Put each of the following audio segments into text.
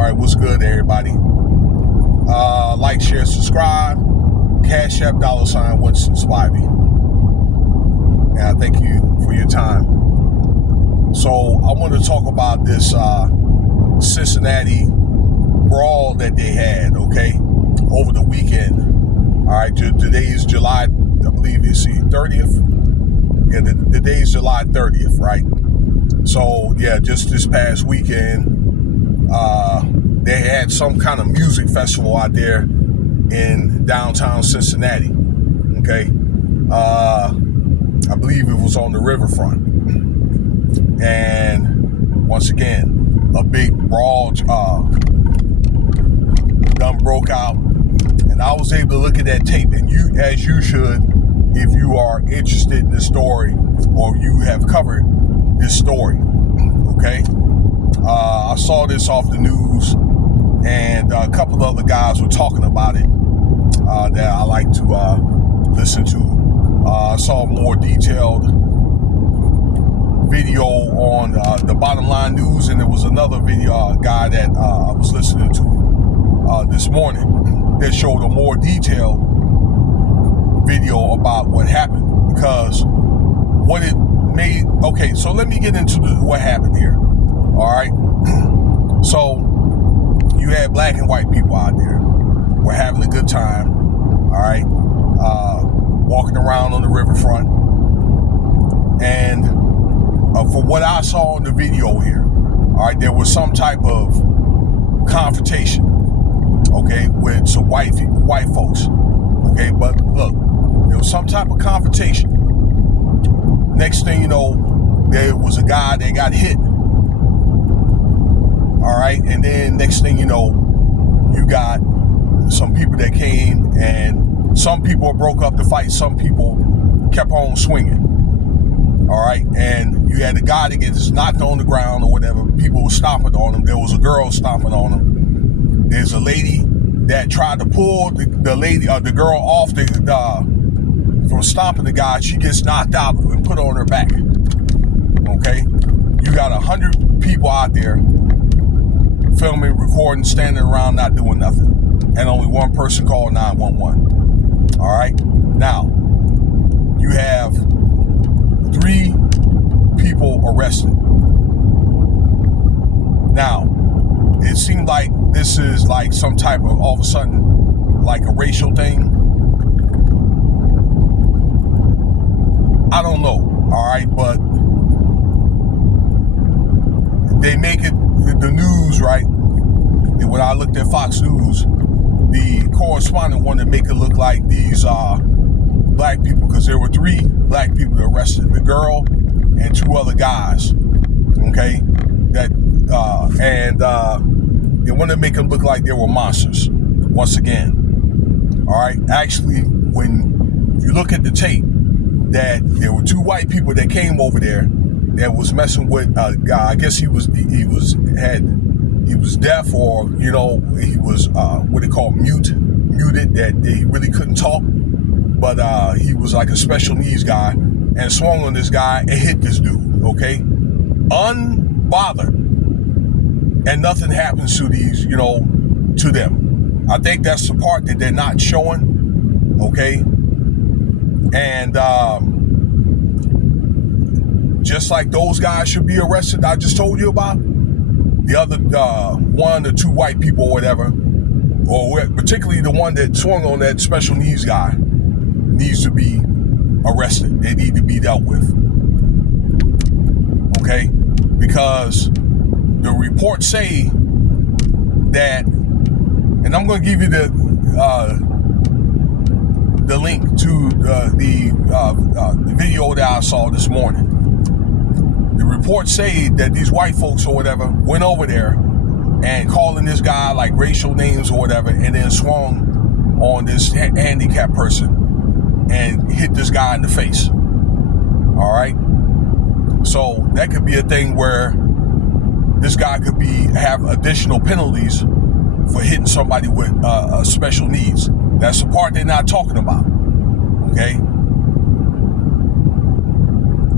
right, what's good, everybody? Like, share, subscribe. Cash App $ Winston Spivey. And I thank you for your time. So I want to talk about this Cincinnati brawl that they had, okay, over the weekend. All right, today is July, I believe you see 30th. Yeah, the day is July 30th, right? So yeah, just this past weekend, they had some kind of music festival out there in downtown Cincinnati. Okay, I believe it was on the riverfront, and once again, a big brawl done broke out, and I was able to look at that tape, and you, as you should, if you are interested in this story or you have covered this story. Okay, I saw this off the news, and a couple of other guys were talking about it that I like to listen to. I saw a more detailed video on the Bottom Line News, and there was another video guy that I was listening to this morning that showed a more detailed video about what happened, because what it made. Okay, so let me get into what happened here. All right, so you had black and white people out there. We're having a good time. All right, walking around on the riverfront, and for what I saw in the video here, all right, there was some type of confrontation, okay, with some white folks, okay, but look, there was some type of confrontation. Next thing you know, there was a guy that got hit, all right, and then next thing you know, you got some people that came, and some people broke up the fight, some people kept on swinging. All right, and you had a guy that gets knocked on the ground or whatever. People were stomping on him. There was a girl stomping on him. There's a lady that tried to pull the girl off from stomping the guy. She gets knocked out and put on her back. Okay, you got 100 people out there filming, recording, standing around, not doing nothing, and only one person called 911. All right, now you have 3 people arrested. Now, it seemed like this is like some type of, all of a sudden, like a racial thing. I don't know, all right, but they make it the news, right? And when I looked at Fox News, the correspondent wanted to make it look like these black people, because there were 3 black people that arrested, the girl and 2 other guys, okay, that they wanted to make them look like they were monsters once again. All right, actually, when you look at the tape, that there were 2 white people that came over there that was messing with a guy. I guess he was deaf, or he was what they call muted, that they really couldn't talk, but he was like a special needs guy, and swung on this guy and hit this dude, okay, unbothered, and nothing happens to these, to them. I think that's the part that they're not showing, okay, and just like those guys should be arrested, I just told you about, the other 1 or 2 white people or whatever, or particularly the one that swung on that special needs guy, needs to be arrested. They need to be dealt with. Okay? Because the reports say that, and I'm going to give you the link to the video that I saw this morning. The reports say that these white folks or whatever went over there and calling this guy like racial names or whatever, and then swung on this handicapped person and hit this guy in the face. All right, so that could be a thing where this guy could have additional penalties for hitting somebody with special needs. That's the part they're not talking about. Okay.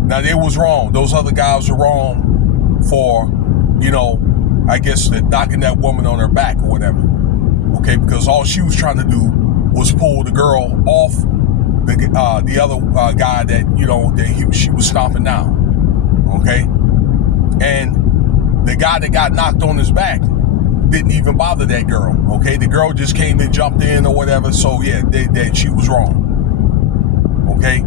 Now, they was wrong. Those other guys were wrong for, I guess, knocking that woman on her back or whatever. Okay, because all she was trying to do was pull the girl off the other guy that, you know, that she was stomping down. Okay, and the guy that got knocked on his back didn't even bother that girl. Okay, the girl just came and jumped in or whatever. So yeah, that she was wrong. Okay,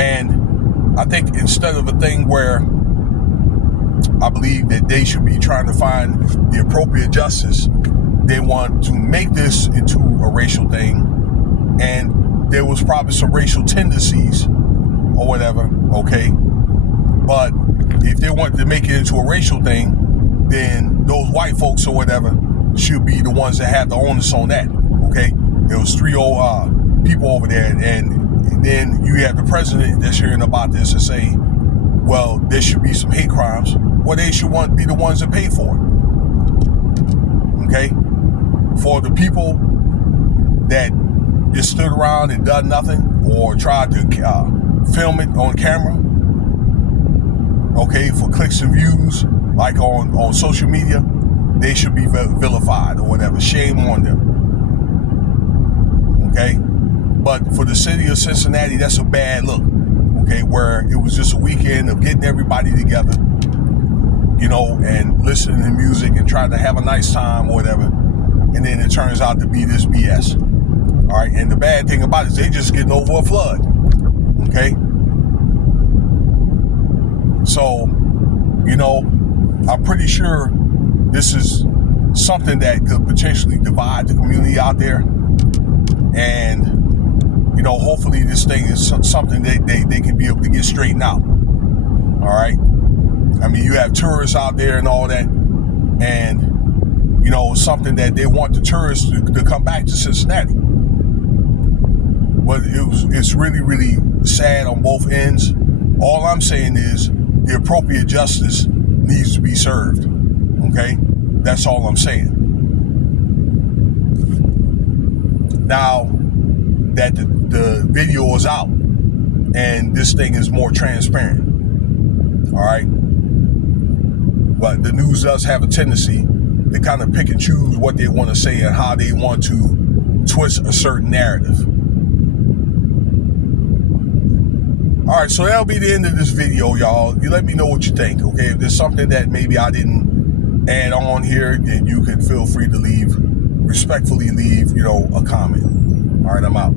and I think instead of a thing where I believe that they should be trying to find the appropriate justice, they want to make this into a racial thing, and there was probably some racial tendencies or whatever, okay? But if they wanted to make it into a racial thing, then those white folks or whatever should be the ones that have the onus on that, okay? There was 3 old people over there, and then you have the president that's hearing about this and say, well, there should be some hate crimes. Well, they should be the ones that pay for it, okay? For the people that just stood around and done nothing or tried to film it on camera, okay, for clicks and views, like on social media, they should be vilified or whatever. Shame on them, okay? But for the city of Cincinnati, that's a bad look, okay, where it was just a weekend of getting everybody together, you know, and listening to music and trying to have a nice time or whatever, and then it turns out to be this BS. All right, and the bad thing about it is they just getting over a flood, okay? So, you know, I'm pretty sure this is something that could potentially divide the community out there, and, you know, hopefully this thing is something that they can be able to get straightened out, all right? I mean, you have tourists out there and all that, and, you know, something that they want the tourists to come back to Cincinnati. But it's really, really sad on both ends. All I'm saying is the appropriate justice needs to be served, okay? That's all I'm saying. Now that the video is out and this thing is more transparent, all right? But the news does have a tendency to kind of pick and choose what they want to say and how they want to twist a certain narrative. All right, so that'll be the end of this video, y'all. You let me know what you think, okay? If there's something that maybe I didn't add on here, then you can feel free to respectfully leave, you know, a comment. All right, I'm out.